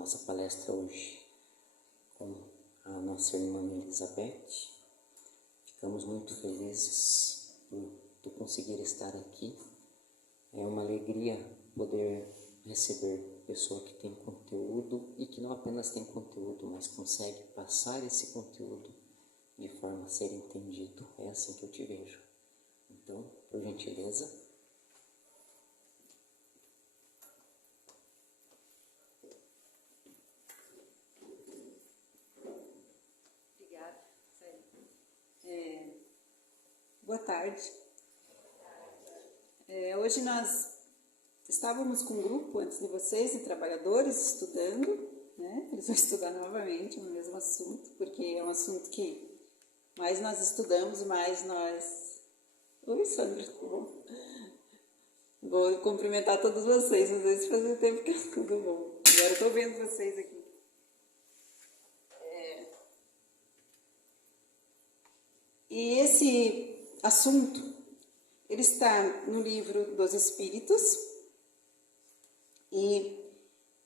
nossa palestra hoje com a nossa irmã Elizabeth. Ficamos muito felizes por conseguir estar aqui. É uma alegria poder receber pessoa que tem conteúdo e que não apenas tem conteúdo, mas consegue passar esse conteúdo de forma a ser entendido. É assim que eu te vejo. Então, por gentileza. Obrigada. Boa tarde. Hoje nós estávamos com um grupo antes de vocês, de trabalhadores, estudando, né? Eles vão estudar novamente o mesmo assunto, porque é um assunto que mais nós estudamos, mais nós... Oi, Sandra, tudo bom? Vou cumprimentar todos vocês, às vezes faz tempo que tudo bom. Agora estou vendo vocês aqui. E esse assunto, ele está no livro dos Espíritos e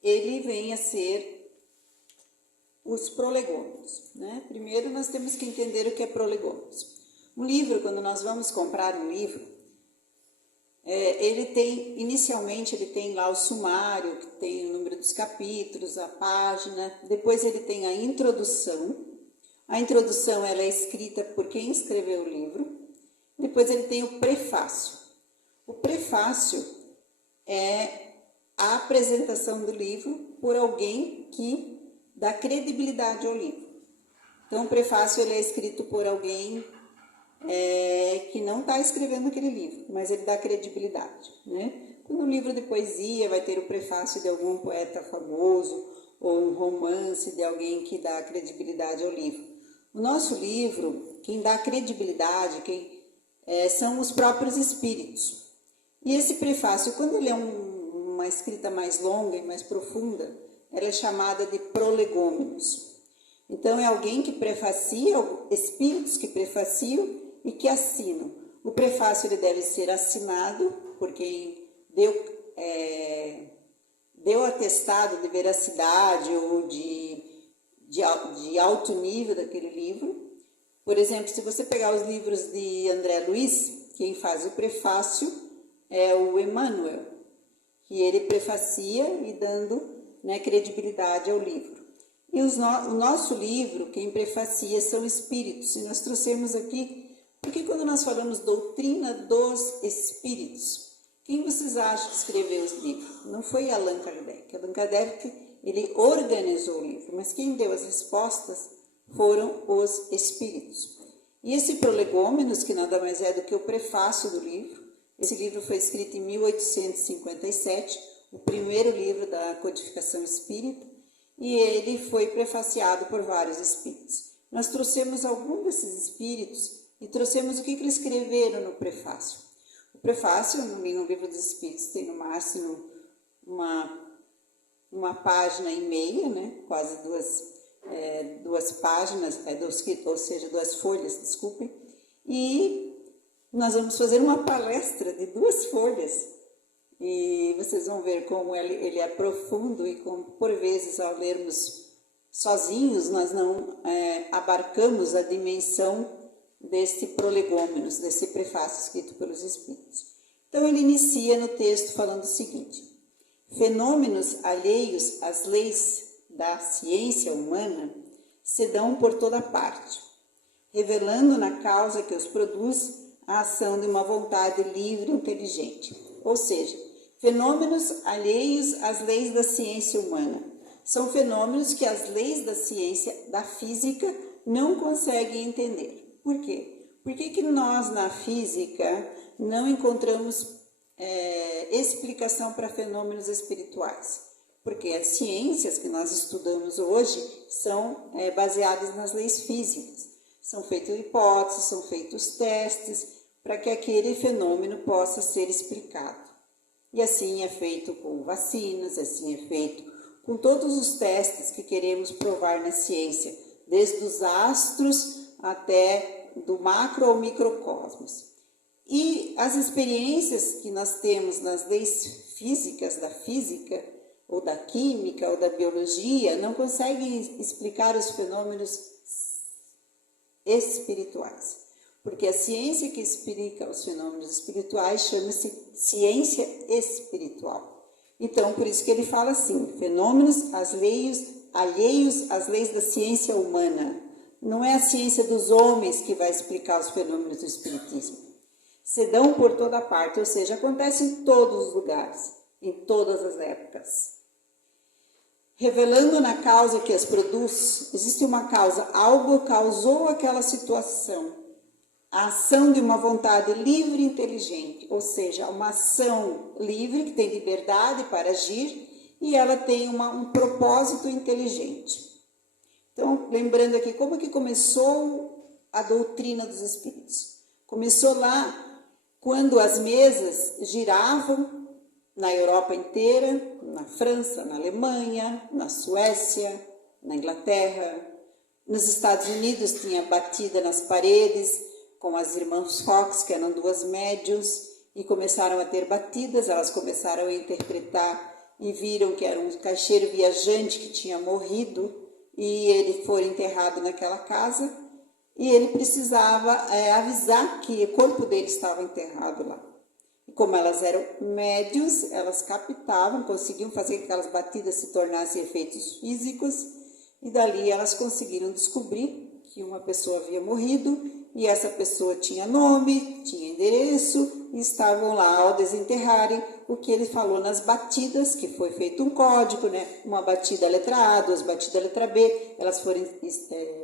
ele vem a ser os prolegômenos, né? Primeiro nós temos que entender o que é prolegômenos. Um livro, quando nós vamos comprar um livro, ele tem, inicialmente ele tem lá o sumário, que tem o número dos capítulos, a página, depois ele tem a introdução. A introdução ela é escrita por quem escreveu o livro, depois ele tem o prefácio. O prefácio é a apresentação do livro por alguém que dá credibilidade ao livro. Então o prefácio ele é escrito por alguém que não está escrevendo aquele livro, mas ele dá credibilidade, né? Quando um livro de poesia vai ter o prefácio de algum poeta famoso, ou um romance de alguém que dá credibilidade ao livro. O nosso livro, quem dá credibilidade, são os próprios espíritos. E esse prefácio, quando ele é uma escrita mais longa e mais profunda, ela é chamada de prolegômenos. Então, é alguém que prefacia, espíritos que prefaciam e que assinam. O prefácio ele deve ser assinado por quem deu atestado de veracidade ou de alto nível daquele livro. Por exemplo, se você pegar os livros de André Luiz, quem faz o prefácio é o Emmanuel, que ele prefacia e dando, né, credibilidade ao livro. E o nosso livro, quem prefacia são espíritos, e nós trouxemos aqui, porque quando nós falamos doutrina dos espíritos, quem vocês acham que escreveu os livros? Não foi Allan Kardec. Allan Kardec, ele organizou o livro, mas quem deu as respostas foram os espíritos. E esse prolegômenos, que nada mais é do que o prefácio do livro, esse livro foi escrito em 1857, o primeiro livro da codificação espírita, e ele foi prefaciado por vários espíritos. Nós trouxemos alguns desses espíritos e trouxemos o que eles escreveram no prefácio. O prefácio, no livro dos espíritos, tem no máximo uma página e meia, né? Quase duas páginas, ou seja, 2 folhas, desculpem, e nós vamos fazer uma palestra de 2 folhas, e vocês vão ver como ele é profundo e como, por vezes, ao lermos sozinhos, nós não abarcamos a dimensão deste prolegômenos, desse prefácio escrito pelos Espíritos. Então, ele inicia no texto falando o seguinte: fenômenos alheios às leis da ciência humana se dão por toda parte, revelando na causa que os produz a ação de uma vontade livre e inteligente. Ou seja, fenômenos alheios às leis da ciência humana. São fenômenos que as leis da ciência, da física, não conseguem entender. Por quê? Por que nós, na física, não encontramos explicação para fenômenos espirituais? Porque as ciências que nós estudamos hoje são baseadas nas leis físicas. São feitas hipóteses, são feitos testes para que aquele fenômeno possa ser explicado. E assim é feito com vacinas, assim é feito com todos os testes que queremos provar na ciência, desde os astros até do macro ao microcosmos. E as experiências que nós temos nas leis físicas da física ou da química, ou da biologia, não consegue explicar os fenômenos espirituais. Porque a ciência que explica os fenômenos espirituais chama-se ciência espiritual. Então, por isso que ele fala assim, fenômenos alheios às leis da ciência humana. Não é a ciência dos homens que vai explicar os fenômenos do espiritismo. Se dão por toda parte, ou seja, acontece em todos os lugares, em todas as épocas. Revelando na causa que as produz, existe uma causa, algo causou aquela situação. A ação de uma vontade livre e inteligente, ou seja, uma ação livre que tem liberdade para agir e ela tem um propósito inteligente. Então, lembrando aqui, como que começou a doutrina dos espíritos? Começou lá quando as mesas giravam na Europa inteira, na França, na Alemanha, na Suécia, na Inglaterra, nos Estados Unidos tinha batida nas paredes, com as irmãs Fox, que eram duas médiuns, e começaram a ter batidas, elas começaram a interpretar e viram que era um caixeiro viajante que tinha morrido e ele foi enterrado naquela casa e ele precisava avisar que o corpo dele estava enterrado lá. E como elas eram médiuns, elas captavam, conseguiam fazer que aquelas batidas se tornassem efeitos físicos e dali elas conseguiram descobrir que uma pessoa havia morrido e essa pessoa tinha nome, tinha endereço, e estavam lá ao desenterrarem o que ele falou nas batidas, que foi feito um código, né? Uma batida letra A, duas batidas letra B, elas foram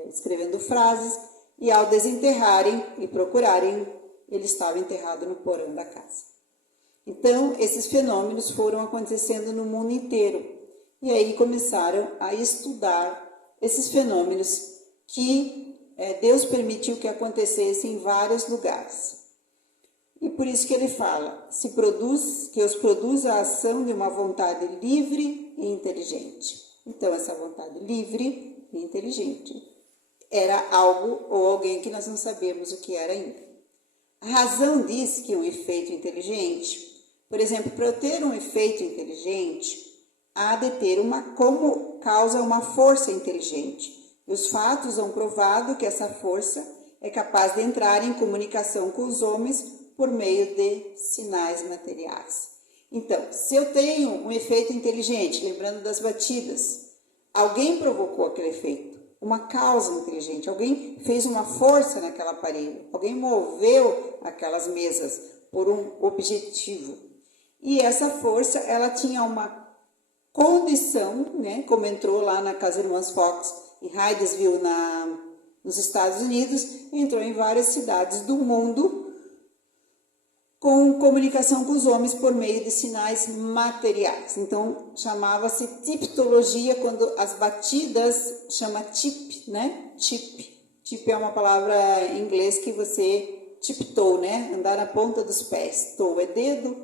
escrevendo frases, e ao desenterrarem e procurarem, ele estava enterrado no porão da casa. Então, esses fenômenos foram acontecendo no mundo inteiro, e aí começaram a estudar esses fenômenos que Deus permitiu que acontecesse em vários lugares. E por isso que ele fala, que os produz a ação de uma vontade livre e inteligente. Então, essa vontade livre e inteligente era algo ou alguém que nós não sabemos o que era ainda. A razão diz que um efeito inteligente, por exemplo, para eu ter um efeito inteligente, há de ter como causa uma força inteligente. Os fatos vão provado que essa força é capaz de entrar em comunicação com os homens por meio de sinais materiais. Então, se eu tenho um efeito inteligente, lembrando das batidas, alguém provocou aquele efeito, uma causa inteligente, alguém fez uma força naquela parede, alguém moveu aquelas mesas por um objetivo. E essa força, ela tinha uma condição, né, como entrou lá na Casa Irmãs Fox, em Hydesville, nos Estados Unidos, entrou em várias cidades do mundo com comunicação com os homens por meio de sinais materiais. Então, chamava-se tiptologia, quando as batidas, chama tip, né? Tip. Tip é uma palavra em inglês que você tiptoe, né? Andar na ponta dos pés. Toe é dedo,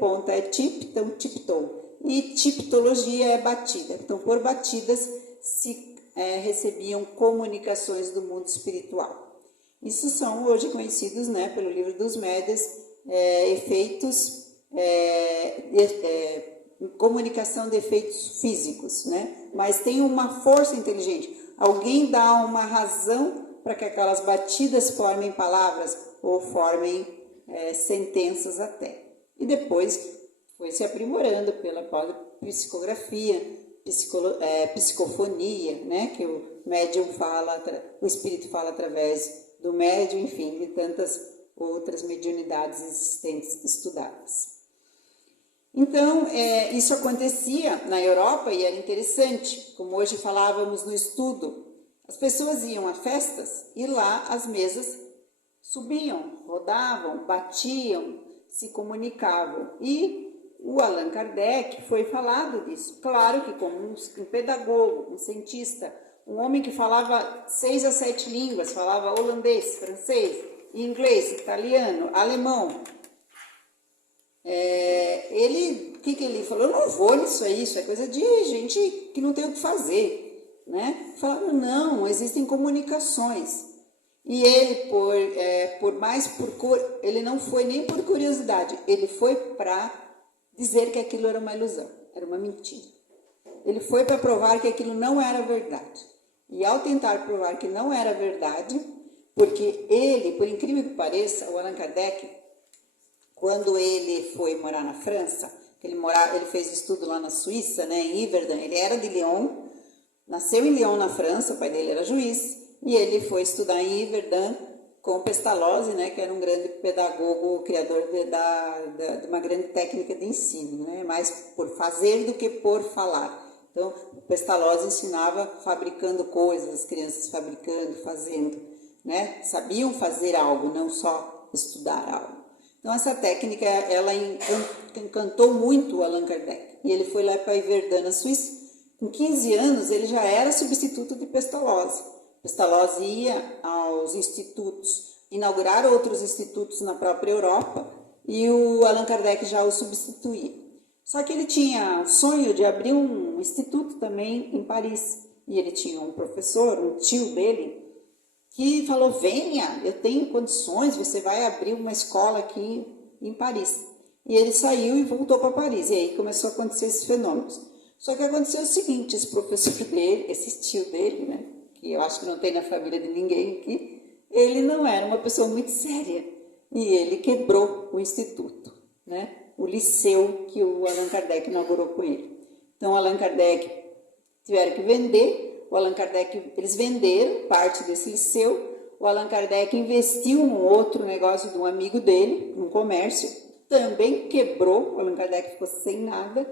ponta é tip, então tiptoe. E tiptologia é batida. Então, por batidas se recebiam comunicações do mundo espiritual. Isso são hoje conhecidos, né, pelo livro dos Médiuns, efeitos, comunicação de efeitos físicos, né? Mas tem uma força inteligente. Alguém dá uma razão para que aquelas batidas formem palavras ou formem sentenças até. E depois foi se aprimorando pela psicografia, psicofonia, né, que o médium fala, o espírito fala através do médium, enfim, de tantas outras mediunidades existentes estudadas. Então, isso acontecia na Europa e era interessante, como hoje falávamos no estudo, as pessoas iam a festas e lá as mesas subiam, rodavam, batiam, se comunicavam e o Allan Kardec foi falado disso, claro que como um pedagogo, um cientista, um homem que falava 6 a 7 línguas, falava holandês, francês, inglês, italiano, alemão. O que ele falou? Eu não vou nisso aí, isso é coisa de gente que não tem o que fazer, né? Falaram, não, existem comunicações. E ele, ele não foi nem por curiosidade, ele foi para dizer que aquilo era uma ilusão, era uma mentira. Ele foi para provar que aquilo não era verdade. E ao tentar provar que não era verdade, porque ele, por incrível que pareça, o Allan Kardec, quando ele foi morar na França, ele fez estudo lá na Suíça, né, em Yverdon, ele era de Lyon, nasceu em Lyon, na França, o pai dele era juiz, e ele foi estudar em Yverdon com Pestalozzi, né, que era um grande pedagogo, criador de uma grande técnica de ensino, né, mais por fazer do que por falar. Então, o Pestalozzi ensinava fabricando coisas, as crianças fabricando, fazendo, né, sabiam fazer algo, não só estudar algo. Então, essa técnica, ela encantou muito o Allan Kardec. E ele foi lá para Yverdon, na Suíça. Com 15 anos, ele já era substituto de Pestalozzi. Pestalozzi ia aos institutos, inaugurar outros institutos na própria Europa, e o Allan Kardec já o substituía. Só que ele tinha o sonho de abrir um instituto também em Paris. E ele tinha um professor, um tio dele, que falou, venha, eu tenho condições, você vai abrir uma escola aqui em Paris. E ele saiu e voltou para Paris, e aí começou a acontecer esses fenômenos. Só que aconteceu o seguinte, esse professor dele, esse tio dele, né, que eu acho que não tem na família de ninguém aqui, ele não era uma pessoa muito séria, e ele quebrou o instituto, né, o liceu que o Allan Kardec inaugurou com ele. Então, o Allan Kardec tiveram que vender, o Allan Kardec, eles venderam parte desse liceu, o Allan Kardec investiu num outro negócio de um amigo dele, num comércio, também quebrou, o Allan Kardec ficou sem nada,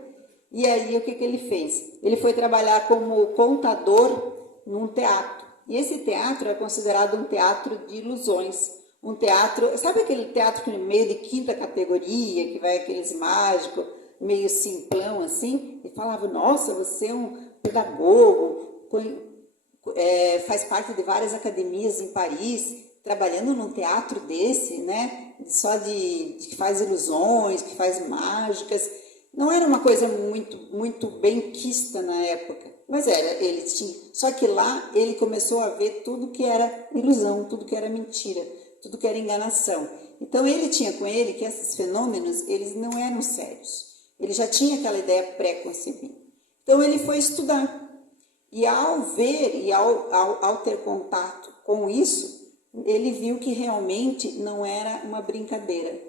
e aí o que ele fez? Ele foi trabalhar como contador num teatro, e esse teatro é considerado um teatro de ilusões, um teatro, sabe aquele teatro que meio de quinta categoria, que vai aqueles mágicos, meio simplão assim, e falava, nossa, você é um pedagogo, faz parte de várias academias em Paris, trabalhando num teatro desse, né, só de que faz ilusões, que faz mágicas. Não era uma coisa muito bem quista na época, mas era, ele tinha. Só que lá ele começou a ver tudo que era ilusão, tudo que era mentira, tudo que era enganação. Então ele tinha com ele que esses fenômenos, eles não eram sérios. Ele já tinha aquela ideia pré-concebida. Então ele foi estudar. E ao ver e ao ter contato com isso, ele viu que realmente não era uma brincadeira.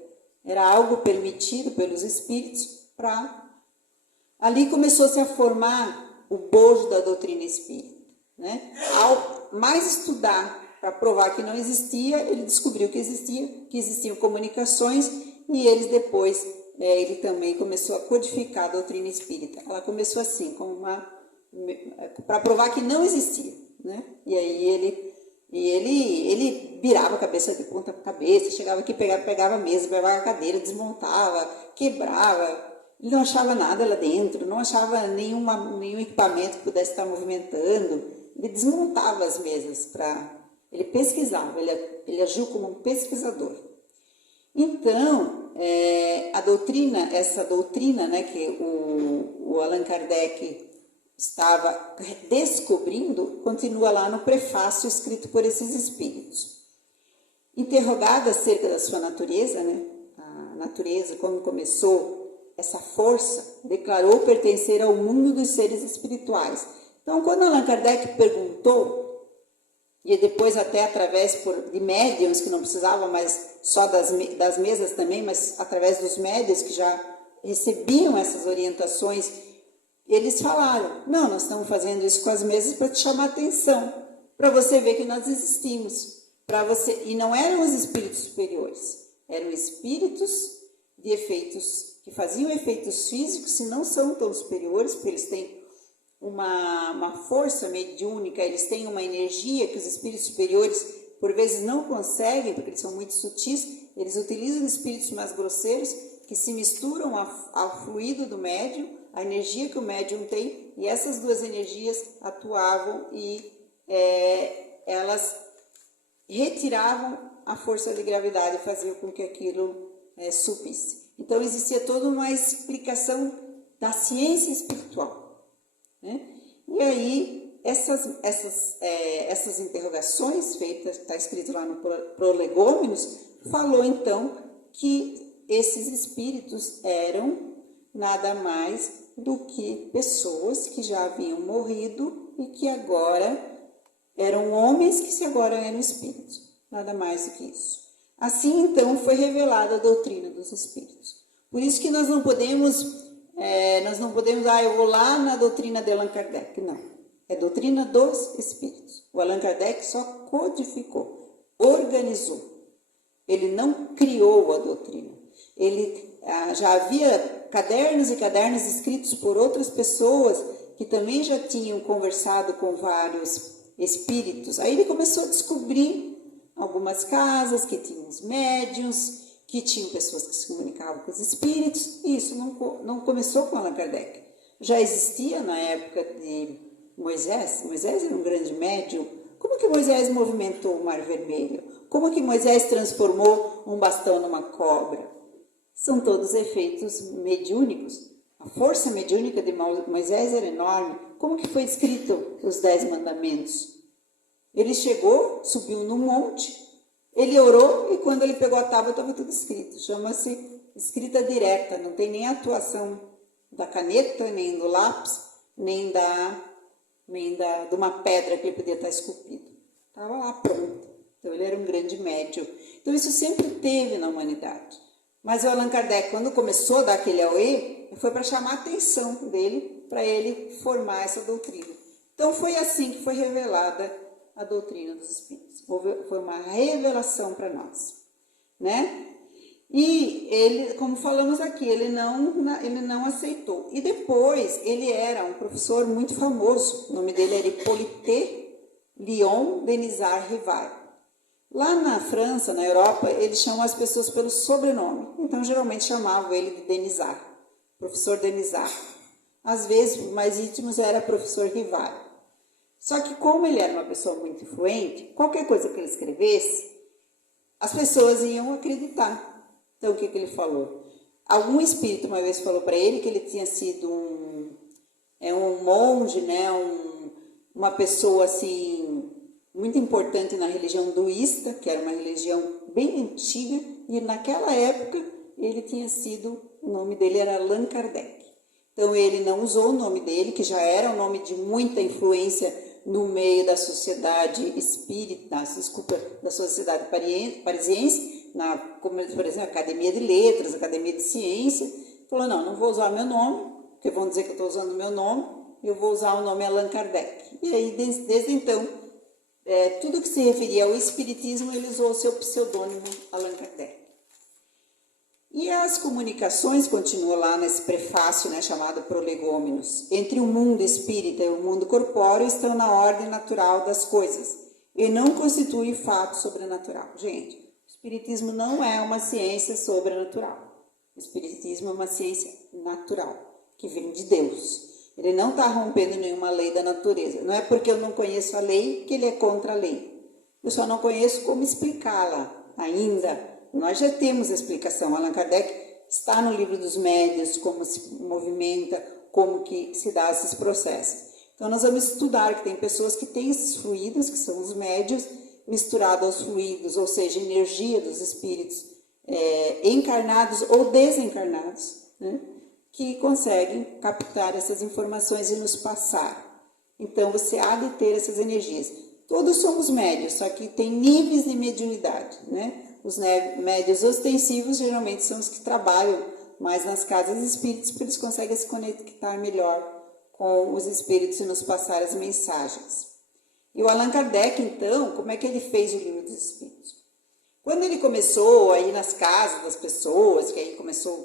Era algo permitido pelos espíritos para... Ali começou-se a formar o bojo da doutrina espírita, né? Ao mais estudar para provar que não existia, ele descobriu que existiam comunicações, e eles depois, ele também começou a codificar a doutrina espírita. Ela começou assim, como para provar que não existia, né? E aí ele virava a cabeça de ponta cabeça, chegava aqui, pegava a mesa, pegava a cadeira, desmontava, quebrava. Ele não achava nada lá dentro, não achava nenhum equipamento que pudesse estar movimentando. Ele desmontava as mesas ele pesquisava, ele agiu como um pesquisador. Então, essa doutrina, né, que o Allan Kardec estava descobrindo, continua lá no prefácio escrito por esses espíritos. Interrogada acerca da sua natureza, né, a natureza, como começou essa força, declarou pertencer ao mundo dos seres espirituais. Então, quando Allan Kardec perguntou, e depois até através de médiuns, que não precisava mais só das mesas também, mas através dos médiuns que já recebiam essas orientações, eles falaram, não, nós estamos fazendo isso com as mesas para te chamar a atenção, para você ver que nós existimos. E não eram os espíritos superiores, eram espíritos de efeitos, que faziam efeitos físicos, se não são tão superiores, porque eles têm uma força mediúnica, eles têm uma energia que os espíritos superiores, por vezes, não conseguem, porque eles são muito sutis, eles utilizam espíritos mais grosseiros, que se misturam ao fluido do médium, a energia que o médium tem, e essas duas energias atuavam e elas retiravam a força de gravidade e faziam com que aquilo subisse. Então, existia toda uma explicação da ciência espiritual, né? E aí, essas interrogações feitas, está escrito lá no Prolegômenos, falou então que esses espíritos eram nada mais do que pessoas que já haviam morrido e que agora eram homens que agora eram espíritos. Nada mais do que isso. Assim, então, foi revelada a doutrina dos espíritos. Por isso que nós não podemos, eu vou lá na doutrina de Allan Kardec. Não, é doutrina dos espíritos. O Allan Kardec só codificou, organizou. Ele não criou a doutrina. Ele já havia cadernos e cadernos escritos por outras pessoas que também já tinham conversado com vários espíritos. Aí ele começou a descobrir algumas casas que tinham os médiuns, que tinham pessoas que se comunicavam com os espíritos, e isso não começou com Allan Kardec. Já existia na época de Moisés. Moisés era um grande médium. Como que Moisés movimentou o Mar Vermelho? Como que Moisés transformou um bastão numa cobra? São todos efeitos mediúnicos. A força mediúnica de Moisés era enorme. Como que foi escrito os 10 mandamentos? Ele chegou, subiu num monte, ele orou e quando ele pegou a tábua estava tudo escrito. Chama-se escrita direta, não tem nem a atuação da caneta, nem do lápis, nem de uma pedra que ele podia estar esculpido. Estava lá pronto. Então ele era um grande médium. Então isso sempre teve na humanidade. Mas o Allan Kardec, quando começou a dar aquele auê, foi para chamar a atenção dele, para ele formar essa doutrina. Então foi assim que foi revelada a doutrina dos espíritos. Foi uma revelação para nós, né? E ele, como falamos aqui, ele não aceitou. E depois ele era um professor muito famoso. O nome dele era Hippolyte Léon Denisard Rivard. Lá na França, na Europa, eles chamam as pessoas pelo sobrenome. Então, geralmente chamavam ele de Denisard, professor Denisard. Às vezes, os mais íntimos era professor Rivard. Só que como ele era uma pessoa muito influente, qualquer coisa que ele escrevesse, as pessoas iam acreditar. Então, o que ele falou? Algum espírito uma vez falou para ele que ele tinha sido um monge, né? Uma pessoa assim muito importante na religião hinduísta, que era uma religião bem antiga, e naquela época ele tinha sido, o nome dele era Allan Kardec. Então ele não usou o nome dele, que já era um nome de muita influência no meio da sociedade espírita, da sociedade parisiense, como por exemplo, Academia de Letras, Academia de Ciência. Falou, não vou usar meu nome, porque vão dizer que eu estou usando meu nome, eu vou usar o nome Allan Kardec. E aí, desde então, tudo que se referia ao espiritismo, ele usou o seu pseudônimo Allan Kardec. E as comunicações, continuam lá nesse prefácio, né, chamado Prolegômenos, entre o mundo espírita e o mundo corpóreo estão na ordem natural das coisas e não constituem fato sobrenatural. Gente, o espiritismo não é uma ciência sobrenatural. O espiritismo é uma ciência natural, que vem de Deus. Ele não está rompendo nenhuma lei da natureza. Não é porque eu não conheço a lei que ele é contra a lei. Eu só não conheço como explicá-la ainda. Nós já temos a explicação. Allan Kardec está no livro dos médiuns, como se movimenta, como que se dá esses processos. Então, nós vamos estudar que tem pessoas que têm esses fluidos, que são os médiuns, misturado aos fluidos, ou seja, energia dos espíritos encarnados ou desencarnados, né? Que conseguem captar essas informações e nos passar. Então, você há de ter essas energias. Todos somos médios, só que tem níveis de mediunidade, né? Os médios ostensivos geralmente são os que trabalham mais nas casas espíritas, porque eles conseguem se conectar melhor com os espíritos e nos passar as mensagens. E o Allan Kardec, então, como é que ele fez o livro dos espíritos? Quando ele começou a ir nas casas das pessoas, que aí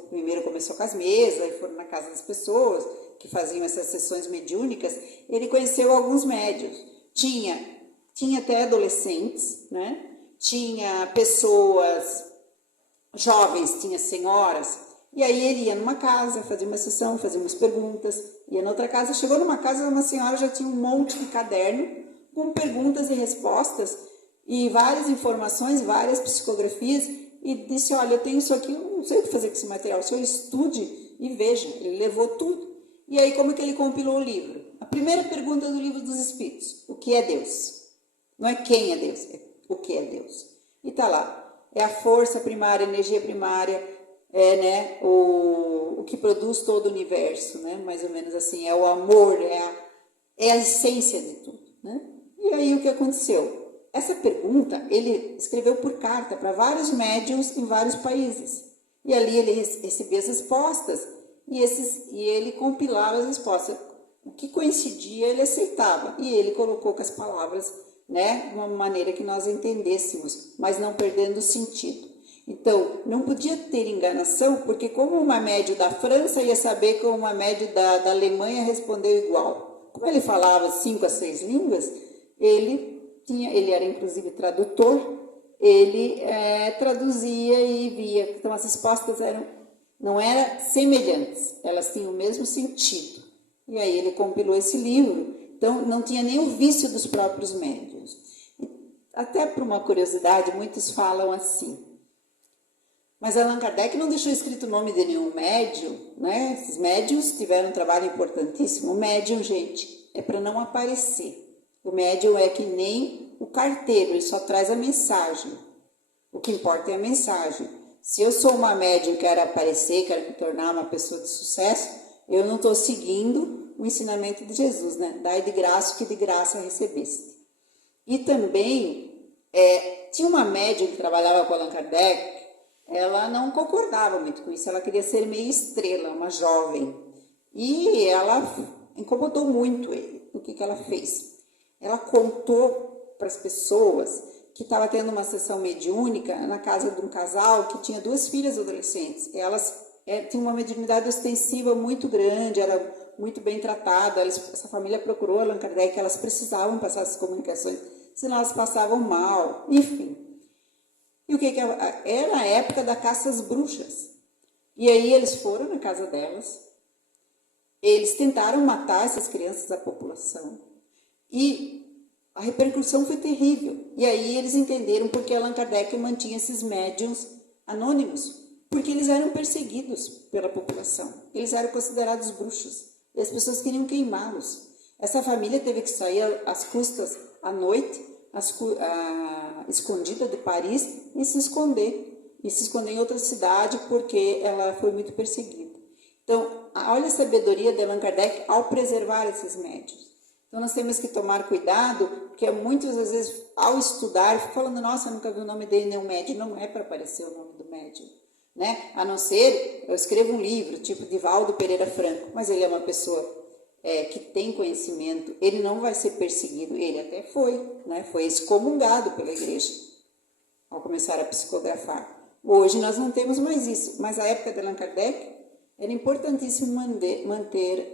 primeiro começou com as mesas, aí foram na casa das pessoas que faziam essas sessões mediúnicas, ele conheceu alguns médiuns. Tinha até adolescentes, né? Tinha pessoas jovens, tinha senhoras, e aí ele ia numa casa, fazia uma sessão, fazia umas perguntas, ia noutra casa, chegou numa casa, uma senhora já tinha um monte de caderno com perguntas e respostas, e várias informações, várias psicografias, e disse, olha, eu tenho isso aqui, eu não sei o que fazer com esse material, o senhor estude e veja. Ele levou tudo. E aí, como que ele compilou o livro? A primeira pergunta do livro dos Espíritos, o que é Deus? Não é quem é Deus, é o que é Deus. E está lá, é a força primária, a energia primária, né, o que produz todo o universo, né? Mais ou menos assim, é o amor, é a essência de tudo, né? E aí o que aconteceu? Essa pergunta ele escreveu por carta para vários médiuns em vários países. E ali ele recebia as respostas e ele compilava as respostas. O que coincidia ele aceitava e ele colocou com as palavras, né, de uma maneira que nós entendêssemos, mas não perdendo o sentido. Então, não podia ter enganação, porque como uma médium da França ia saber como uma médium da Alemanha respondeu igual. Como ele falava 5 a 6 línguas, ele era inclusive tradutor, ele traduzia e via. Então, as respostas não eram semelhantes, elas tinham o mesmo sentido. E aí ele compilou esse livro, então não tinha nem o vício dos próprios médiuns. Até por uma curiosidade, muitos falam assim, mas Allan Kardec não deixou escrito o nome de nenhum médium, né? Esses médiums tiveram um trabalho importantíssimo. O médium, gente, é para não aparecer. O médium é que nem o carteiro, ele só traz a mensagem. O que importa é a mensagem. Se eu sou uma médium e quero aparecer, quero me tornar uma pessoa de sucesso, eu não estou seguindo o ensinamento de Jesus, né? Dai de graça o que de graça recebeste. E também, tinha uma médium que trabalhava com Allan Kardec, ela não concordava muito com isso, ela queria ser meio estrela, uma jovem. E ela incomodou muito ele. O que ela fez? Ela contou para as pessoas que estava tendo uma sessão mediúnica na casa de um casal que tinha 2 filhas adolescentes. Elas tinham uma mediunidade ostensiva muito grande, era muito bem tratada. Essa família procurou Allan Kardec, elas precisavam passar essas comunicações, senão elas passavam mal, enfim. E o que era a época da caça às bruxas. E aí eles foram na casa delas, eles tentaram matar essas crianças da população e a repercussão foi terrível. E aí eles entenderam porque Allan Kardec mantinha esses médiuns anônimos, porque eles eram perseguidos pela população, eles eram considerados bruxos e as pessoas queriam queimá-los. Essa família teve que sair às custas à noite, escondida de Paris e se esconder em outra cidade porque ela foi muito perseguida. Então, olha a sabedoria de Allan Kardec ao preservar esses médiuns. Então, nós temos que tomar cuidado, porque muitas vezes, ao estudar, fico falando, nossa, eu nunca vi o nome dele, nenhum médium, não é para aparecer o nome do médium, né? A não ser, eu escrevo um livro, tipo Divaldo Pereira Franco, mas ele é uma pessoa que tem conhecimento, ele não vai ser perseguido, ele até foi, né? Foi excomungado pela igreja, ao começar a psicografar. Hoje nós não temos mais isso, mas a época de Allan Kardec era importantíssimo manter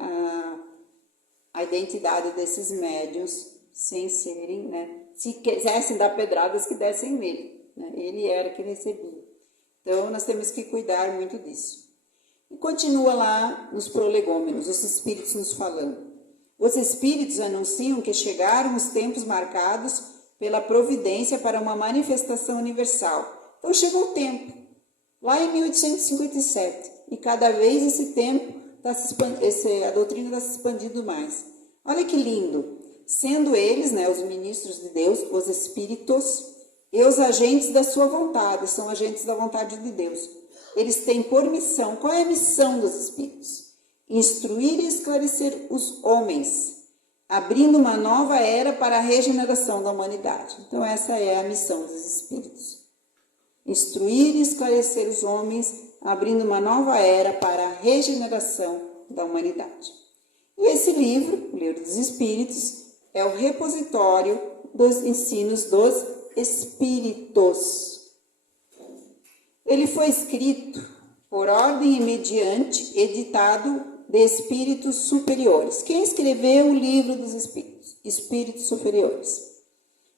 a identidade desses médiuns sem serem, né? Se quisessem dar pedradas, que dessem nele, né? Ele era que recebia. Então nós temos que cuidar muito disso. E continua lá nos prolegômenos, os espíritos nos falando. Os espíritos anunciam que chegaram os tempos marcados pela providência para uma manifestação universal. Então chegou o tempo, lá em 1857, e cada vez esse tempo, a doutrina está se expandindo mais. Olha que lindo, sendo eles, né, os ministros de Deus, os espíritos, e os agentes da sua vontade, são agentes da vontade de Deus. Eles têm por missão, qual é a missão dos espíritos? Instruir e esclarecer os homens, abrindo uma nova era para a regeneração da humanidade. Então essa é a missão dos espíritos. Instruir e esclarecer os homens, abrindo uma nova era para a regeneração da humanidade. E esse livro, o Livro dos Espíritos, é o repositório dos ensinos dos espíritos. Ele foi escrito por ordem e mediante editado de espíritos superiores. Quem escreveu o Livro dos Espíritos? Espíritos superiores.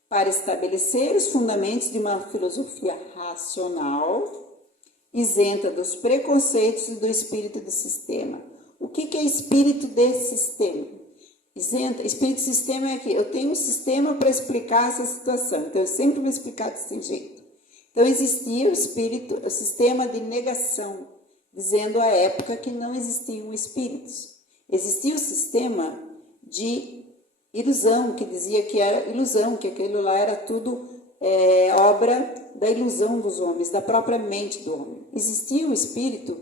Para estabelecer os fundamentos de uma filosofia racional, isenta dos preconceitos e do espírito de sistema. O que é espírito de sistema? Isenta. Espírito de sistema é que eu tenho um sistema para explicar essa situação, então eu sempre vou explicar desse jeito. Então existia o sistema de negação, dizendo à época que não existiam espíritos. Existia o sistema de ilusão, que dizia que era ilusão, que aquilo lá era tudo obra da ilusão dos homens, da própria mente do homem. Existia o espírito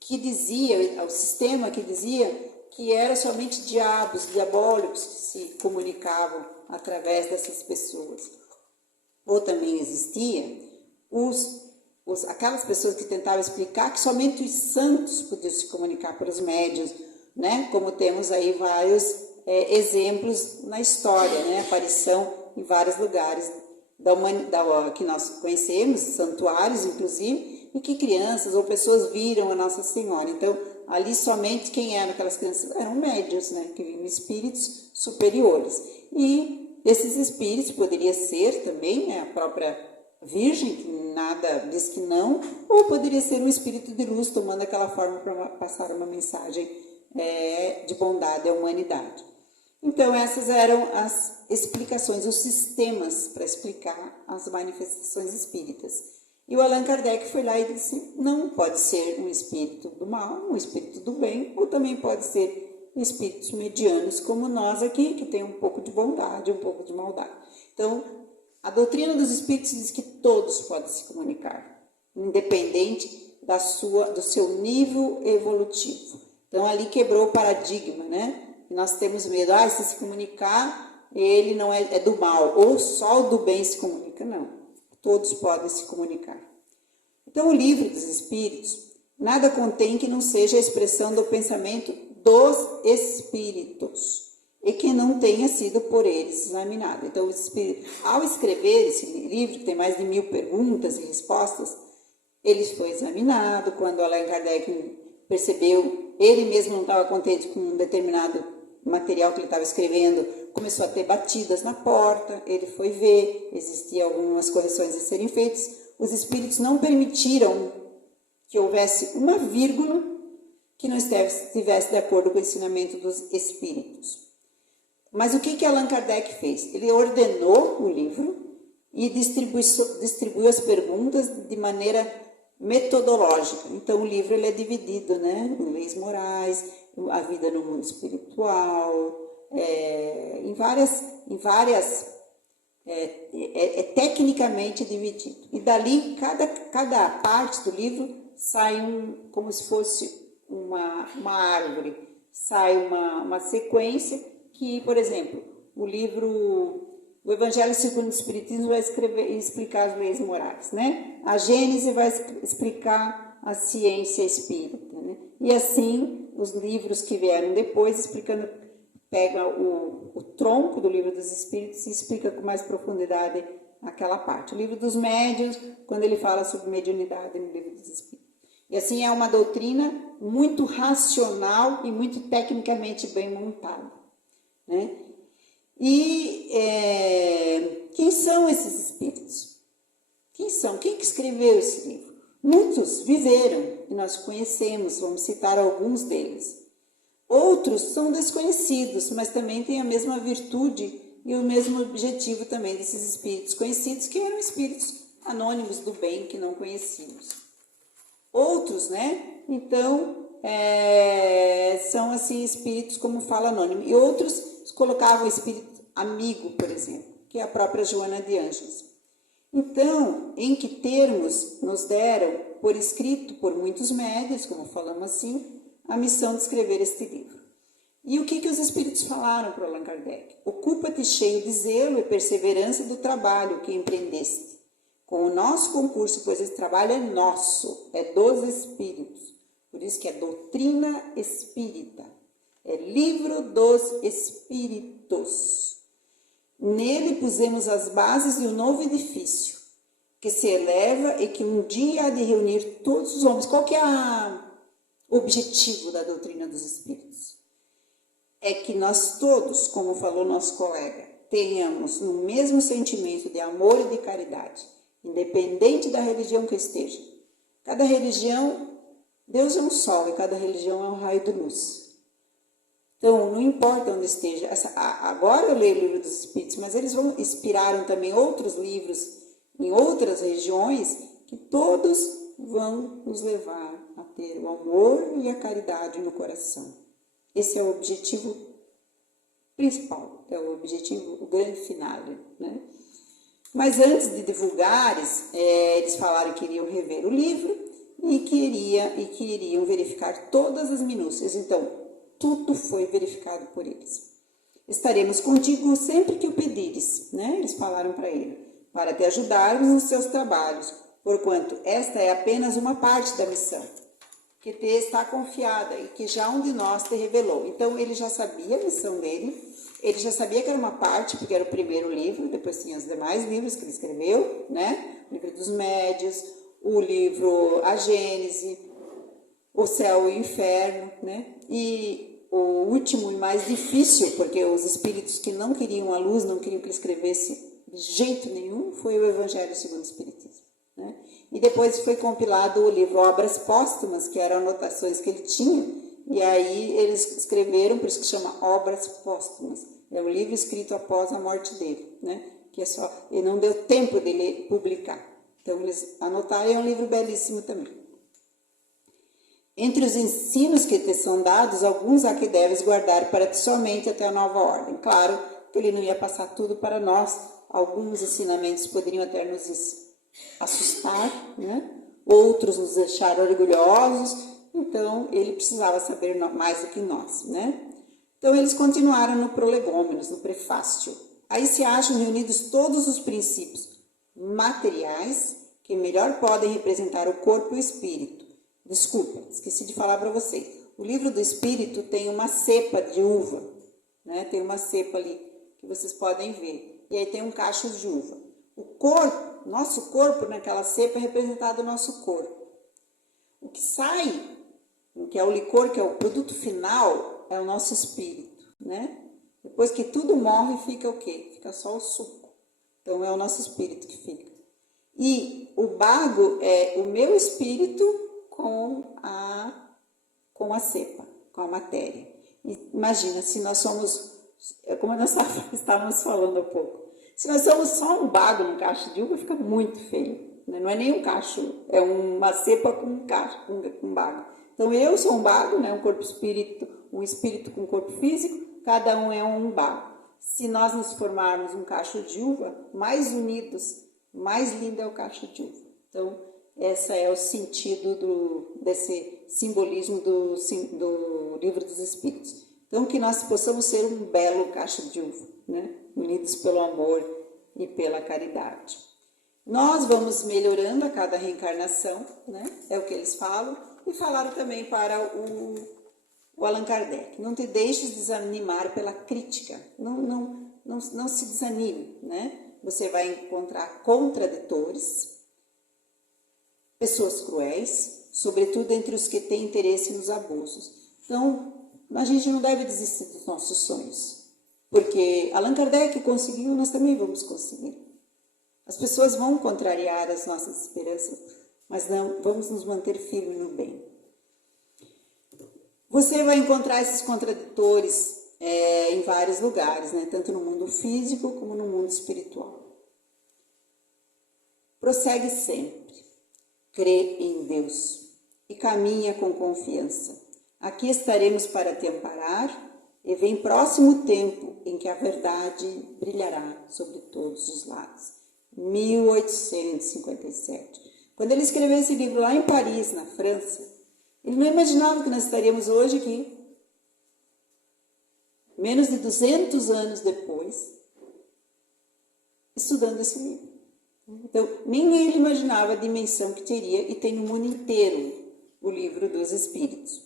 que dizia, o sistema que dizia que eram somente diabos, diabólicos que se comunicavam através dessas pessoas. Ou também existia aquelas pessoas que tentavam explicar que somente os santos podiam se comunicar pelos médiuns, né? Como temos aí vários exemplos na história, né? Aparição em vários lugares que nós conhecemos, santuários inclusive, e que crianças ou pessoas viram a Nossa Senhora. Então, ali somente quem eram aquelas crianças? Eram médiuns, né? Que viam espíritos superiores. E esses espíritos poderia ser também, né, a própria Virgem, que nada diz que não, ou poderia ser um espírito de luz tomando aquela forma para passar uma mensagem de bondade à humanidade. Então, essas eram as explicações, os sistemas para explicar as manifestações espíritas. E o Allan Kardec foi lá e disse, não, pode ser um espírito do mal, um espírito do bem, ou também pode ser espíritos medianos, como nós aqui, que tem um pouco de bondade, um pouco de maldade. Então, a doutrina dos espíritos diz que todos podem se comunicar, independente do seu nível evolutivo. Então, ali quebrou o paradigma, né? Nós temos medo, se comunicar, ele não é do mal, ou só o do bem se comunica. Não, todos podem se comunicar. Então, o livro dos espíritos, nada contém que não seja a expressão do pensamento dos espíritos, e que não tenha sido por eles examinado. Então, ao escrever esse livro, que tem mais de 1000 perguntas e respostas, ele foi examinado. Quando Allan Kardec percebeu, ele mesmo não estava contente com um determinado material que ele estava escrevendo, começou a ter batidas na porta, ele foi ver, existiam algumas correções a serem feitas, os espíritos não permitiram que houvesse uma vírgula que não estivesse de acordo com o ensinamento dos espíritos. Mas o que Allan Kardec fez? Ele ordenou o livro e distribuiu as perguntas de maneira metodológica. Então, o livro ele é dividido, né, em leis morais, a vida no mundo espiritual, tecnicamente dividido. E dali, cada parte do livro sai como se fosse uma árvore, sai uma sequência que, por exemplo, o Evangelho segundo o Espiritismo vai explicar as leis morais, né? A Gênese vai explicar a ciência espírita, né? E assim, os livros que vieram depois pega o tronco do livro dos Espíritos e explica com mais profundidade aquela parte. O livro dos médiuns, quando ele fala sobre mediunidade no livro dos Espíritos. E assim, é uma doutrina muito racional e muito tecnicamente bem montada, né? E quem são esses espíritos? Quem são? Quem que escreveu esse livro? Muitos viveram e nós conhecemos, vamos citar alguns deles. Outros são desconhecidos, mas também têm a mesma virtude e o mesmo objetivo também desses espíritos conhecidos, que eram espíritos anônimos do bem que não conhecíamos. Outros, né? Então, são assim espíritos como fala anônimo. E outros colocavam o espírito amigo, por exemplo, que é a própria Joana de Ângeles. Então, em que termos nos deram por escrito por muitos médiuns, como falamos assim, a missão de escrever este livro. E o que os espíritos falaram para Allan Kardec? Ocupa-te cheio de zelo e perseverança do trabalho que empreendeste, com o nosso concurso, pois esse trabalho é nosso, é dos espíritos. Por isso que é doutrina espírita, é livro dos espíritos. Nele pusemos as bases de um novo edifício, que se eleva e que um dia há de reunir todos os homens. Qual que é o objetivo da doutrina dos espíritos? É que nós todos, como falou nosso colega, tenhamos o mesmo sentimento de amor e de caridade, independente da religião que esteja. Cada religião, Deus é um sol e cada religião é um raio de luz. Então, não importa onde esteja. Agora eu leio o livro dos Espíritos, mas eles inspiraram também outros livros em outras regiões, que todos vão nos levar a ter o amor e a caridade no coração. Esse é o objetivo principal, é o objetivo, o grande finale, né? Mas antes de divulgar, eles falaram que iriam rever o livro e que iriam verificar todas as minúcias. Então, tudo foi verificado por eles. Estaremos contigo sempre que o pedires, né? Eles falaram para ele, para te ajudarmos nos seus trabalhos, porquanto esta é apenas uma parte da missão, que te está confiada e que já um de nós te revelou. Então, ele já sabia a missão dele, ele já sabia que era uma parte, porque era o primeiro livro, depois tinha os demais livros que ele escreveu, né? O livro dos médios, o livro A Gênese, o Céu e o Inferno, né? E o último e mais difícil, porque os espíritos que não queriam a luz, não queriam que ele escrevesse de jeito nenhum, foi o Evangelho segundo o Espiritismo, né? E depois foi compilado o livro Obras Póstumas, que eram anotações que ele tinha, e aí eles escreveram, por isso que chama Obras Póstumas. É um livro escrito após a morte dele, né? Que é só, e não deu tempo dele publicar. Então eles anotaram, é um livro belíssimo também. Entre os ensinos que te são dados, alguns há que deves guardar para ti somente até a nova ordem. Claro que ele não ia passar tudo para nós, alguns ensinamentos poderiam até nos assustar, né? Outros nos deixar orgulhosos, então ele precisava saber mais do que nós, né? Então eles continuaram no prolegômenos, no prefácio. Aí se acham reunidos todos os princípios materiais que melhor podem representar o corpo e o espírito. Desculpa, esqueci de falar para vocês. O livro do espírito tem uma cepa de uva, né? Tem uma cepa ali que vocês podem ver. E aí tem um cacho de uva. O corpo, nosso corpo naquela cepa é representado o nosso corpo. O que sai, que é o licor, que é o produto final, é o nosso espírito, né? Depois que tudo morre, fica o quê? Fica só o suco. Então, é o nosso espírito que fica. E o bago é o meu espírito com a cepa, com a matéria. E imagina, se nós somos, como nós estávamos falando há pouco, se nós somos só um bago num cacho de uva, fica muito feio. Né? Não é nem um cacho, é uma cepa com um cacho, com um bago. Então, eu sou um bago, né? Um corpo-espírito, um espírito com um corpo físico, cada um é um bago. Se nós nos formarmos um cacho de uva, mais unidos, mais lindo é o cacho de uva. Então, esse é o sentido desse simbolismo do Livro dos Espíritos. Então, que nós possamos ser um belo cacho de uva, né? Unidos pelo amor e pela caridade. Nós vamos melhorando a cada reencarnação, né? É o que eles falam. E falaram também para o Allan Kardec, não te deixes desanimar pela crítica, não se desanime, né? Você vai encontrar contraditores, pessoas cruéis, sobretudo entre os que têm interesse nos abusos. Então, a gente não deve desistir dos nossos sonhos, porque Allan Kardec conseguiu, nós também vamos conseguir. As pessoas vão contrariar as nossas esperanças, mas não, vamos nos manter firmes no bem. Você vai encontrar esses contraditores em vários lugares, né? Tanto no mundo físico como no mundo espiritual. Prossegue sempre, crê em Deus e caminha com confiança. Aqui estaremos para te amparar e vem próximo tempo em que a verdade brilhará sobre todos os lados. 1857. Quando ele escreveu esse livro lá em Paris, na França, ele não imaginava que nós estaríamos hoje aqui, menos de 200 anos depois, estudando esse livro. Então, nem ele imaginava a dimensão que teria, e tem no mundo inteiro o Livro dos Espíritos.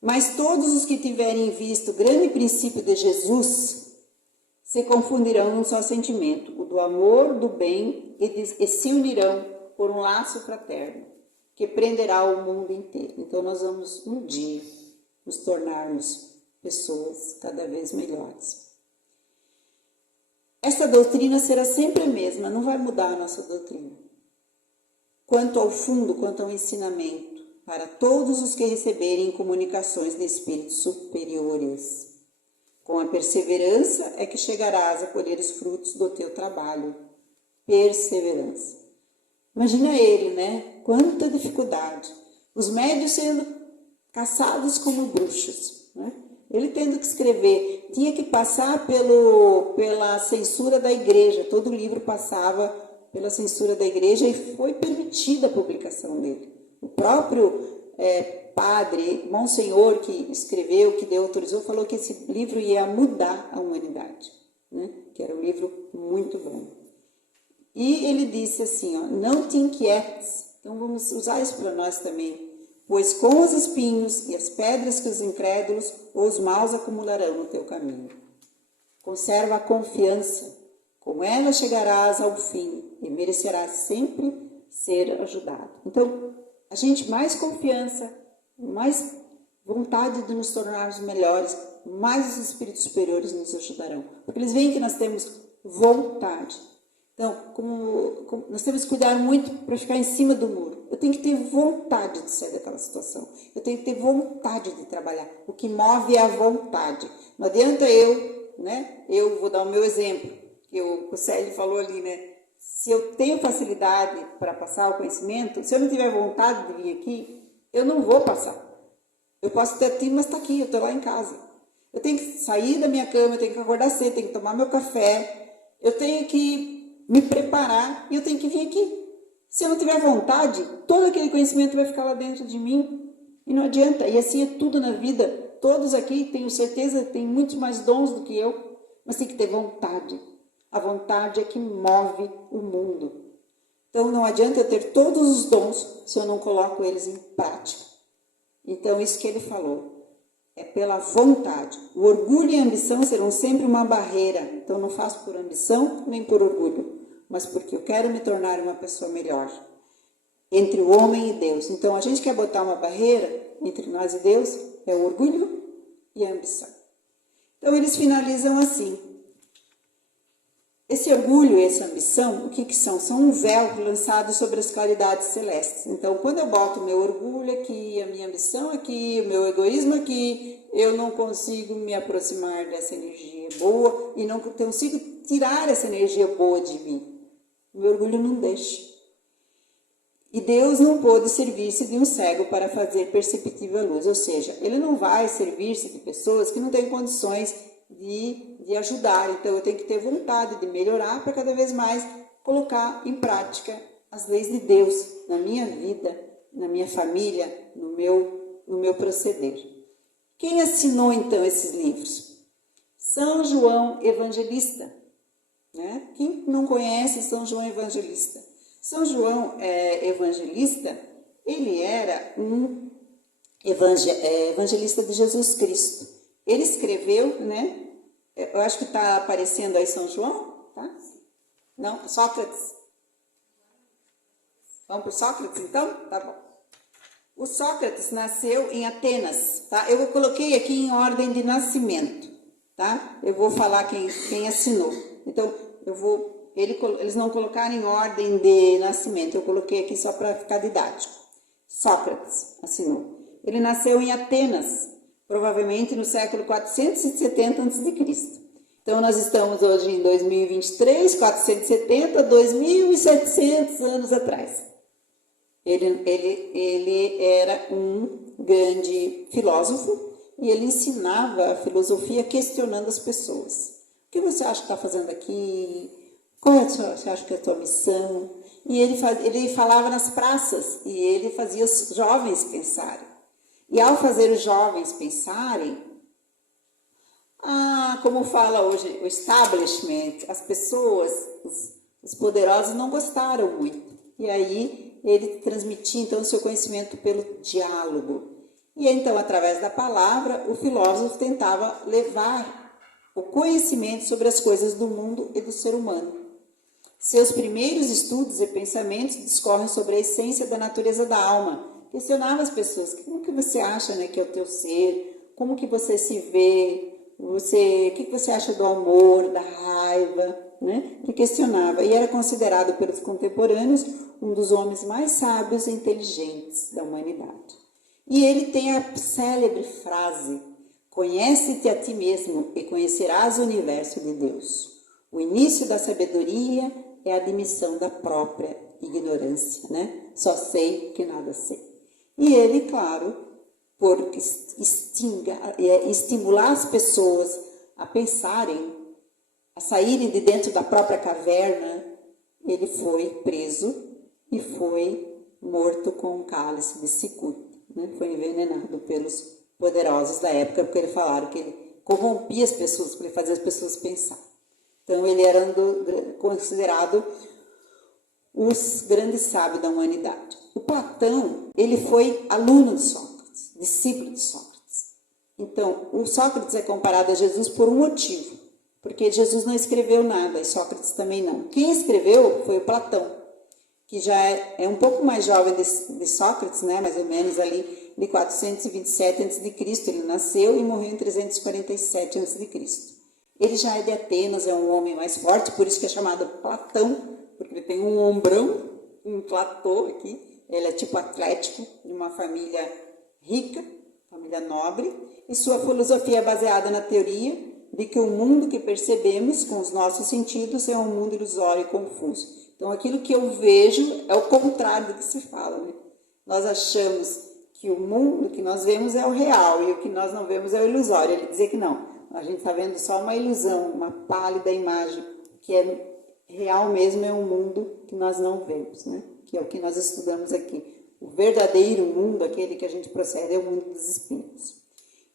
Mas todos os que tiverem visto o grande princípio de Jesus se confundirão num só sentimento, o do amor, do bem, e se unirão por um laço fraterno, que prenderá o mundo inteiro. Então, nós vamos um dia nos tornarmos pessoas cada vez melhores. Esta doutrina será sempre a mesma, não vai mudar a nossa doutrina. Quanto ao fundo, quanto ao ensinamento, para todos os que receberem comunicações de espíritos superiores. Com a perseverança é que chegarás a colher os frutos do teu trabalho. Perseverança. Imagina ele, né? Quanta dificuldade. Os médios sendo caçados como bruxos, né? Ele tendo que escrever, tinha que passar pela censura da igreja, todo o livro passava pela censura da igreja e foi permitida a publicação dele. O próprio padre, Monsenhor, que escreveu, que autorizou, falou que esse livro ia mudar a humanidade, né? Que era um livro muito bom. E ele disse assim, ó, não te inquietes, então vamos usar isso para nós também, pois com os espinhos e as pedras que os incrédulos ou os maus acumularão no teu caminho. Conserva a confiança, com ela chegarás ao fim e merecerás sempre ser ajudado. Então, a gente mais confiança, mais vontade de nos tornarmos melhores, mais os espíritos superiores nos ajudarão. Porque eles veem que nós temos vontade. Então, como nós temos que cuidar muito para ficar em cima do muro. Eu tenho que ter vontade de sair daquela situação. Eu tenho que ter vontade de trabalhar. O que move é a vontade. Não adianta eu vou dar o meu exemplo, que o Célio falou ali, né? Se eu tenho facilidade para passar o conhecimento, se eu não tiver vontade de vir aqui, eu não vou passar. Eu posso ter tido, mas está aqui, eu estou lá em casa. Eu tenho que sair da minha cama, eu tenho que acordar cedo, tenho que tomar meu café, eu tenho que me preparar e eu tenho que vir aqui. Se eu não tiver vontade, todo aquele conhecimento vai ficar lá dentro de mim e não adianta. E assim é tudo na vida. Todos aqui, tenho certeza, têm muitos mais dons do que eu, mas tem que ter vontade. A vontade é que move o mundo. Então não adianta eu ter todos os dons se eu não coloco eles em prática. Então isso que ele falou. É pela vontade. O orgulho e a ambição serão sempre uma barreira. Então, não faço por ambição nem por orgulho, mas porque eu quero me tornar uma pessoa melhor. Entre o homem e Deus. Então, a gente quer botar uma barreira entre nós e Deus, é o orgulho e a ambição. Então, eles finalizam assim. Esse orgulho e essa ambição, o que são? São um véu lançado sobre as claridades celestes. Então, quando eu boto o meu orgulho aqui, a minha ambição aqui, o meu egoísmo aqui, eu não consigo me aproximar dessa energia boa e não consigo tirar essa energia boa de mim. O meu orgulho não deixa. E Deus não pôde servir-se de um cego para fazer perceptível a luz. Ou seja, Ele não vai servir-se de pessoas que não têm condições de ajudar. Então, eu tenho que ter vontade de melhorar para cada vez mais colocar em prática as leis de Deus na minha vida, na minha família, no meu proceder. Quem assinou, então, esses livros? São João Evangelista. Né? Quem não conhece São João Evangelista? São João Evangelista, ele era um evangelista de Jesus Cristo. Ele escreveu, né? Eu acho que está aparecendo aí São João, tá? Não, Sócrates. Vamos para o Sócrates, então? Tá bom. O Sócrates nasceu em Atenas, tá? Eu coloquei aqui em ordem de nascimento, tá? Eu vou falar quem assinou. Então, eles não colocaram em ordem de nascimento, eu coloquei aqui só para ficar didático. Sócrates assinou. Ele nasceu em Atenas, provavelmente no século 470 a.C. Então, nós estamos hoje em 2023, 470, 2.700 anos atrás. Ele era um grande filósofo e ele ensinava a filosofia questionando as pessoas. O que você acha que está fazendo aqui? Qual você acha que é a tua missão? E ele falava nas praças e ele fazia os jovens pensarem. E ao fazer os jovens pensarem, como fala hoje o establishment, as pessoas, os poderosos não gostaram muito. E aí ele transmitia então o seu conhecimento pelo diálogo. E então, através da palavra, o filósofo tentava levar o conhecimento sobre as coisas do mundo e do ser humano. Seus primeiros estudos e pensamentos discorrem sobre a essência da natureza da alma. Questionava as pessoas, como que você acha, né, que é o teu ser? Como que você se vê? O que você acha do amor, da raiva? Né? Que questionava. E era considerado pelos contemporâneos um dos homens mais sábios e inteligentes da humanidade. E ele tem a célebre frase: conhece-te a ti mesmo e conhecerás o universo de Deus. O início da sabedoria é a admissão da própria ignorância, né? Só sei que nada sei. E ele, claro, por estimular as pessoas a pensarem, a saírem de dentro da própria caverna, ele foi preso e foi morto com um cálice de cicuta, né? Foi envenenado pelos poderosos da época, porque ele falaram que ele corrompia as pessoas, para ele fazer as pessoas pensar. Então ele era considerado os grandes sábios da humanidade. O Platão, ele foi aluno de Sócrates, discípulo de Sócrates. Então, o Sócrates é comparado a Jesus por um motivo, porque Jesus não escreveu nada e Sócrates também não. Quem escreveu foi o Platão, que já é um pouco mais jovem de Sócrates, né? Mais ou menos ali de 427 a.C. Ele nasceu e morreu em 347 a.C. Ele já é de Atenas, é um homem mais forte, por isso que é chamado Platão, porque ele tem um ombrão, um platô aqui. Ele é tipo atlético, de uma família rica, família nobre, e sua filosofia é baseada na teoria de que o mundo que percebemos com os nossos sentidos é um mundo ilusório e confuso. Então, aquilo que eu vejo é o contrário do que se fala, né? Nós achamos que o mundo que nós vemos é o real e o que nós não vemos é o ilusório. Ele dizia que não, a gente está vendo só uma ilusão, uma pálida imagem, que é real mesmo é um mundo que nós não vemos, né? Que é o que nós estudamos aqui. O verdadeiro mundo, aquele que a gente procede, é o mundo dos espíritos.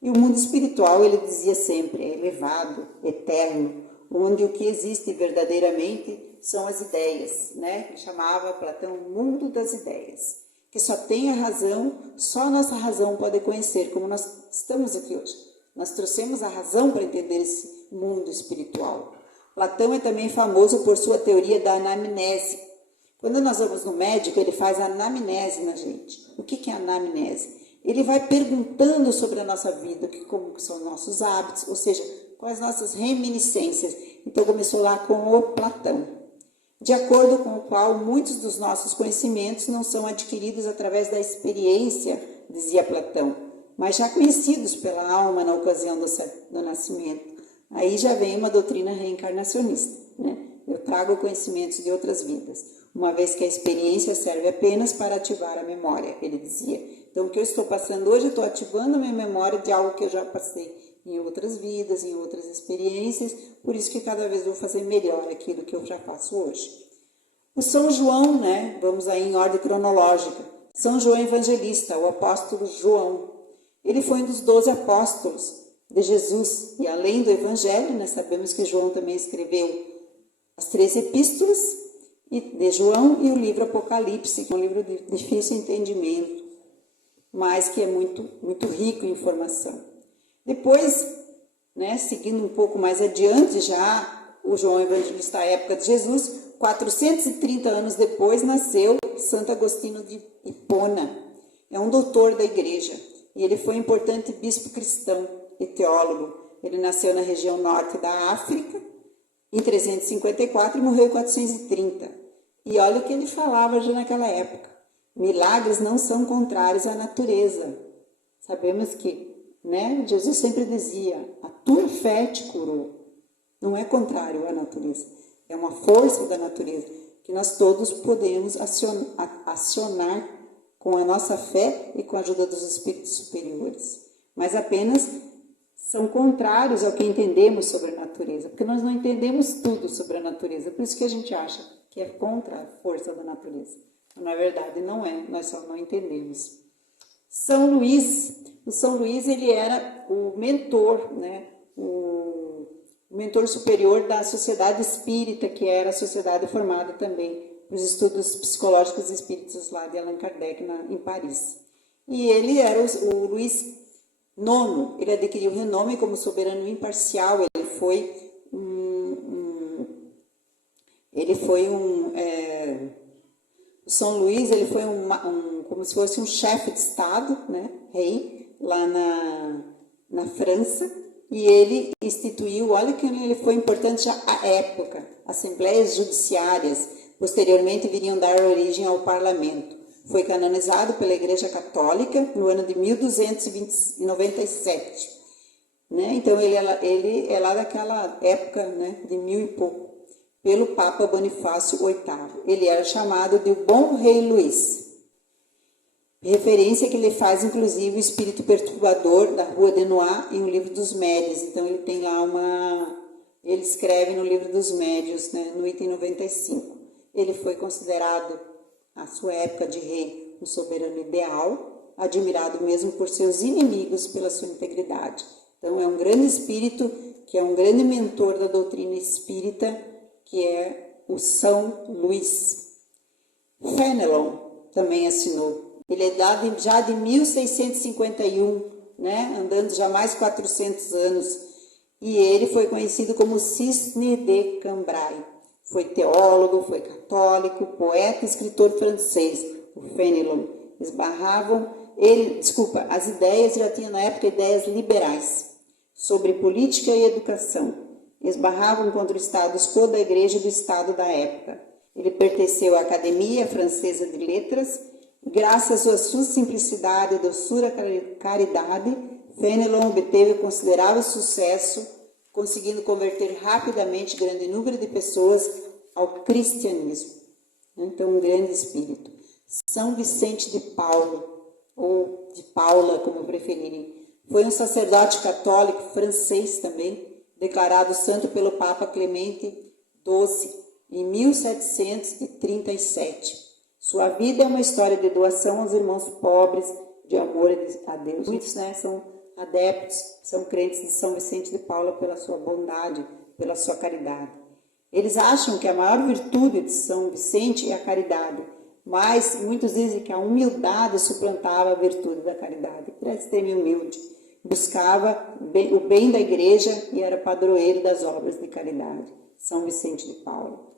E o mundo espiritual, ele dizia sempre, é elevado, eterno, onde o que existe verdadeiramente são as ideias, né? Ele chamava Platão o mundo das ideias, que só tem a razão, só a nossa razão pode conhecer, como nós estamos aqui hoje. Nós trouxemos a razão para entender esse mundo espiritual. Platão é também famoso por sua teoria da anamnese. Quando nós vamos no médico, ele faz a anamnese na gente. O que é a anamnese? Ele vai perguntando sobre a nossa vida, como são nossos hábitos, ou seja, quais nossas reminiscências. Então começou lá com o Platão, de acordo com o qual muitos dos nossos conhecimentos não são adquiridos através da experiência, dizia Platão, mas já conhecidos pela alma na ocasião do nascimento. Aí já vem uma doutrina reencarnacionista, né? Eu trago conhecimentos de outras vidas, uma vez que a experiência serve apenas para ativar a memória, ele dizia. Então, o que eu estou passando hoje, eu estou ativando a minha memória de algo que eu já passei em outras vidas, em outras experiências, por isso que cada vez vou fazer melhor aquilo que eu já faço hoje. O São João, né? Vamos aí em ordem cronológica. São João Evangelista, o apóstolo João. Ele foi um dos 12 apóstolos de Jesus, e além do Evangelho, nós sabemos que João também escreveu as 3 epístolas de João e o livro Apocalipse, que é um livro de difícil entendimento, mas que é muito, muito rico em informação. Depois, né, seguindo um pouco mais adiante, já o João Evangelista, à época de Jesus, 430 anos depois, nasceu Santo Agostinho de Hipona. É um doutor da igreja, e ele foi um importante bispo cristão e teólogo. Ele nasceu na região norte da África, em 354, e morreu em 430. E olha o que ele falava já naquela época. Milagres não são contrários à natureza. Sabemos que, né, Jesus sempre dizia, a tua fé te curou. Não é contrário à natureza. É uma força da natureza que nós todos podemos acionar com a nossa fé e com a ajuda dos espíritos superiores. Mas apenas são contrários ao que entendemos sobre a natureza, porque nós não entendemos tudo sobre a natureza, por isso que a gente acha que é contra a força da natureza. Na verdade, não é, nós só não entendemos. São Luís, o São Luís, ele era o mentor, né, o mentor superior da sociedade espírita, que era a sociedade formada também nos estudos psicológicos espíritas lá de Allan Kardec, em Paris. E ele era o Luís IX, ele adquiriu renome como soberano imparcial, ele foi São Luís, ele foi como se fosse um chefe de Estado, né, rei, lá na França, e ele instituiu, olha que ele foi importante já à época, assembleias judiciárias, posteriormente viriam dar origem ao parlamento. Foi canonizado pela Igreja Católica no ano de 1297. Né? Então, ele é lá daquela época, né, de 1000 e pouco, pelo Papa Bonifácio VIII. Ele era chamado de o Bom Rei Luís. referência que ele faz, inclusive, o espírito perturbador da Rua de Noir e o Livro dos Médios. Então, ele tem lá ele escreve no Livro dos Médios, né, no item 95. Ele foi considerado, à sua época de rei, um soberano ideal, admirado mesmo por seus inimigos pela sua integridade. Então, é um grande espírito, que é um grande mentor da doutrina espírita, que é o São Luís. Fenelon também assinou. Ele é dado já de 1651, né? Andando já mais 400 anos. E ele foi conhecido como Cisne de Cambrai. Foi teólogo, foi católico, poeta e escritor francês, o Fenelon. As ideias já tinham na época ideias liberais sobre política e educação. Esbarravam contra o status quo da igreja e do Estado da época. Ele pertenceu à Academia Francesa de Letras. Graças à sua simplicidade e doçura caridade, Fenelon obteve considerável sucesso, conseguindo converter rapidamente grande número de pessoas ao cristianismo. Então, um grande espírito. São Vicente de Paulo, ou de Paula, como preferirem, foi um sacerdote católico francês também, declarado santo pelo Papa Clemente XII em 1737. Sua vida é uma história de doação aos irmãos pobres, de amor a Deus. Muitos, né, são adeptos, são crentes de São Vicente de Paula pela sua bondade, pela sua caridade. Eles acham que a maior virtude de São Vicente é a caridade, mas muitos dizem que a humildade suplantava a virtude da caridade. Ele era extremamente humilde, buscava o bem da igreja e era padroeiro das obras de caridade. São Vicente de Paula.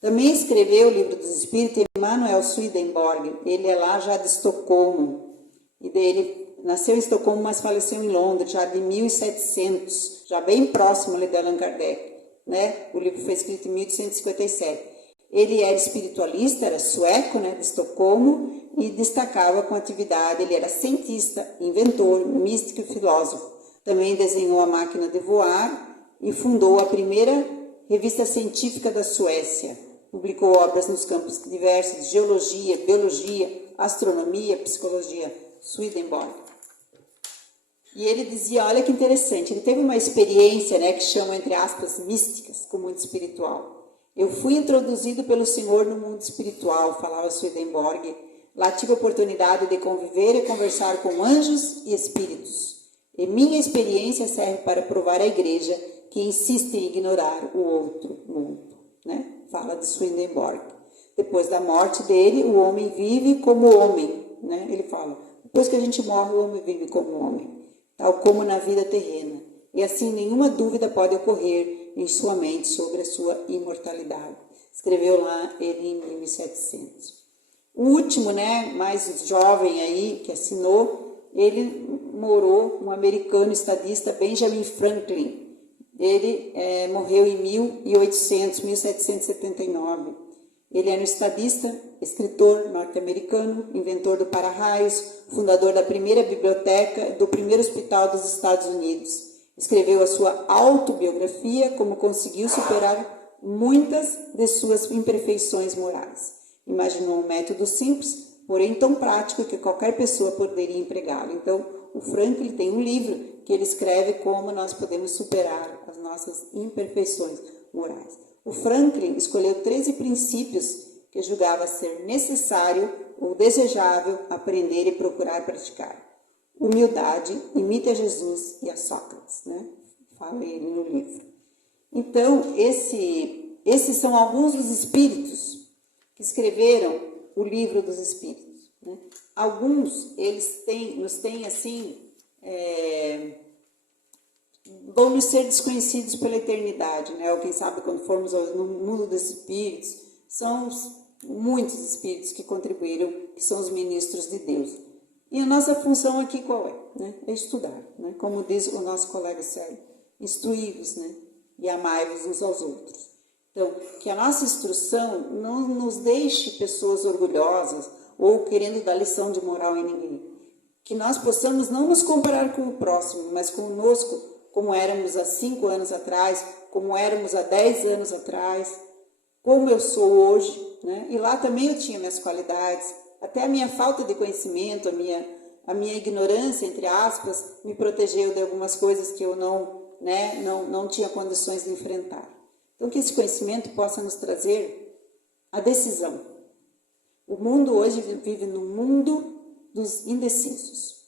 Também escreveu o Livro dos Espíritos Emanuel Swedenborg. Ele é lá já de Estocolmo. E ele nasceu em Estocolmo, mas faleceu em Londres, já de 1700, já bem próximo ali de Allan Kardec. Né? O livro foi escrito em 1857. Ele era espiritualista, era sueco, né, de Estocolmo, e destacava com atividade. Ele era cientista, inventor, místico e filósofo. Também desenhou a máquina de voar e fundou a primeira revista científica da Suécia. Publicou obras nos campos diversos de geologia, biologia, astronomia, psicologia. Swedenborg. E ele dizia, olha que interessante, ele teve uma experiência, né, que chama, entre aspas, místicas, com o mundo espiritual. Eu fui introduzido pelo Senhor no mundo espiritual, falava Swedenborg. Lá tive a oportunidade de conviver e conversar com anjos e espíritos. E minha experiência serve para provar à igreja que insiste em ignorar o outro mundo. Né? Fala de Swedenborg. Depois da morte dele, o homem vive como homem. Né? Ele fala, depois que a gente morre, o homem vive como homem, tal como na vida terrena. E assim nenhuma dúvida pode ocorrer em sua mente sobre a sua imortalidade. Escreveu lá ele em 1700. O último, né, mais jovem aí, que assinou, ele morou, um americano estadista, Benjamin Franklin. Ele morreu em 1779. Ele era um estadista, escritor norte-americano, inventor do para-raios, fundador da primeira biblioteca, do primeiro hospital dos Estados Unidos. Escreveu a sua autobiografia, como conseguiu superar muitas de suas imperfeições morais. Imaginou um método simples, porém tão prático que qualquer pessoa poderia empregá-lo. Então, o Franklin tem um livro que ele escreve como nós podemos superar as nossas imperfeições morais. O Franklin escolheu 13 princípios que julgava ser necessário ou desejável aprender e procurar praticar. Humildade, imite a Jesus e a Sócrates, né? Fala ele no livro. Então, esses são alguns dos espíritos que escreveram o Livro dos Espíritos. Né? Alguns, nos têm assim, vão nos ser desconhecidos pela eternidade, né? Ou quem sabe quando formos no mundo dos espíritos, são muitos espíritos que contribuíram, que são os ministros de Deus. E a nossa função aqui qual é? Né? É estudar, né? Como diz o nosso colega Sérgio, instruí-vos, né? E amai-vos uns aos outros. Então, que a nossa instrução não nos deixe pessoas orgulhosas ou querendo dar lição de moral em ninguém. Que nós possamos não nos comparar com o próximo, mas conosco, como éramos há 5 anos atrás, como éramos há 10 anos atrás, como eu sou hoje, né? E lá também eu tinha minhas qualidades, Até a minha falta de conhecimento, a minha ignorância, entre aspas, me protegeu de algumas coisas que eu não tinha condições de enfrentar. Então, que esse conhecimento possa nos trazer a decisão. O mundo hoje vive no mundo dos indecisos.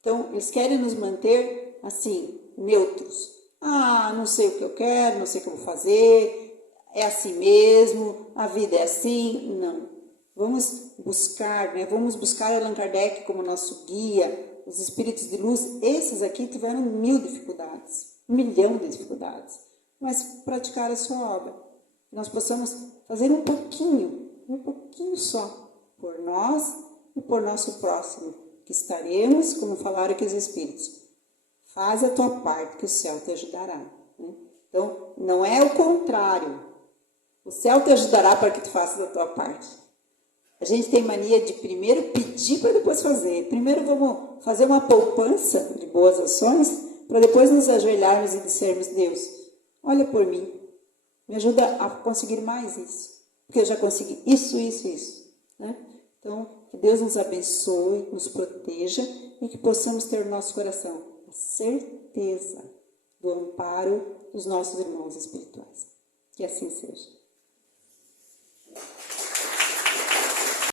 Então, eles querem nos manter, assim, neutros. Ah, não sei o que eu quero, não sei o que eu vou fazer, é assim mesmo, a vida é assim. Não. Vamos buscar, Vamos buscar Allan Kardec como nosso guia, os espíritos de luz. Esses aqui tiveram 1000 dificuldades, 1 milhão de dificuldades, mas praticar a sua obra. Que nós possamos fazer um pouquinho só, por nós e por nosso próximo, que estaremos, como falaram aqui os espíritos, faz a tua parte que o céu te ajudará. Né? Então, não é o contrário. O céu te ajudará para que tu faças a tua parte. A gente tem mania de primeiro pedir para depois fazer. Primeiro vamos fazer uma poupança de boas ações para depois nos ajoelharmos e dissermos, Deus, olha por mim, me ajuda a conseguir mais isso, porque eu já consegui isso. Né? Então, que Deus nos abençoe, nos proteja e que possamos ter no nosso coração a certeza do amparo dos nossos irmãos espirituais. Que assim seja.